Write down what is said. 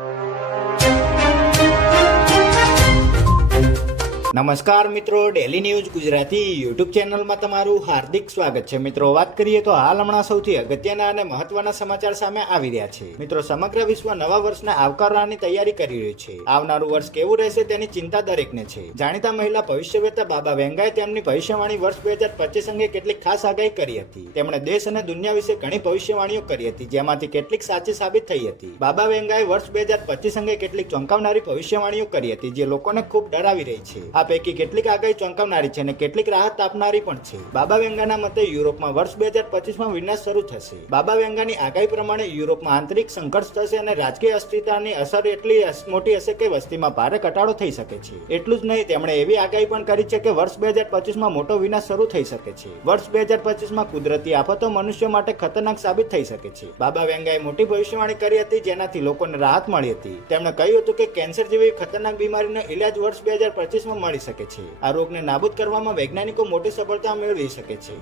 you. નમસ્કાર મિત્રો daily news Gujarati YouTube ચેનલમાં તમારું હાર્દિક સ્વાગત છે. મિત્રો, વાત કરીએ તો હાલ હમણાં સૌથી અગત્યના અને મહત્વના સમાચાર સામે આવી રહ્યા છે. મિત્રો, સમગ્ર વિશ્વ નવા વર્ષને આવકારવાની તૈયારી કરી રહ્યું છે. આવનારું વર્ષ કેવું રહેશે તેની ચિંતા દરેકને છે. જાણીતા મહિલા ભવિષ્યવેતા બાબા વેંગાએ તેમની ભવિષ્યવાણી વર્ષ બે હજાર પચીસ અંગે કેટલીક ખાસ આગાહી કરી હતી. તેમણે દેશ અને દુનિયા વિશે ઘણી ભવિષ્યવાણીઓ કરી હતી, જેમાંથી કેટલીક સાચી સાબિત થઈ હતી. બાબા વેંગાએ વર્ષ બે હજાર પચીસ અંગે કેટલીક ચોંકાવનારી ભવિષ્યવાણીઓ કરી હતી, જે લોકોને ખૂબ ડરાવી રહી છે. આ પૈકી કેટલીક આગાહી ચોંકાવનારી છે અને કેટલીક રાહત આપનારી પણ છે. બાબા વેંગાના મતે યુરોપમાં વર્ષ બે હજાર પચીસમાં વિનાશ શરૂ થશે. બાબા વેંગાની આગાહી પ્રમાણે યુરોપમાં આંતરિક સંઘર્ષ થશે અને રાજકીય અસ્થિરતાની અસર એટલી મોટી હશે કે વસ્તીમાં ભારે ઘટાડો થઈ શકે છે. એટલું જ નહીં, તેમણે એવી આગાહી પણ કરી છે કે વર્ષ બે હજાર પચીસમાં મોટો વિનાશ શરૂ થઈ શકે છે. વર્ષ બે હજાર પચીસમાં કુદરતી આફતો મનુષ્ય માટે ખતરનાક સાબિત થઈ શકે છે. બાબા વેંગાએ મોટી ભવિષ્યવાણી કરી હતી, જેનાથી લોકોને રાહત મળી હતી. તેમણે કહ્યું હતું કે કેન્સર જેવી ખતરનાક બીમારીનો ઇલાજ વર્ષ બે હજાર પચીસમાં મળી શકે છે. આ રોગને નાબૂદ કરવામાં વૈજ્ઞાનિકો મોટી સફળતા મેળવી શકે છે.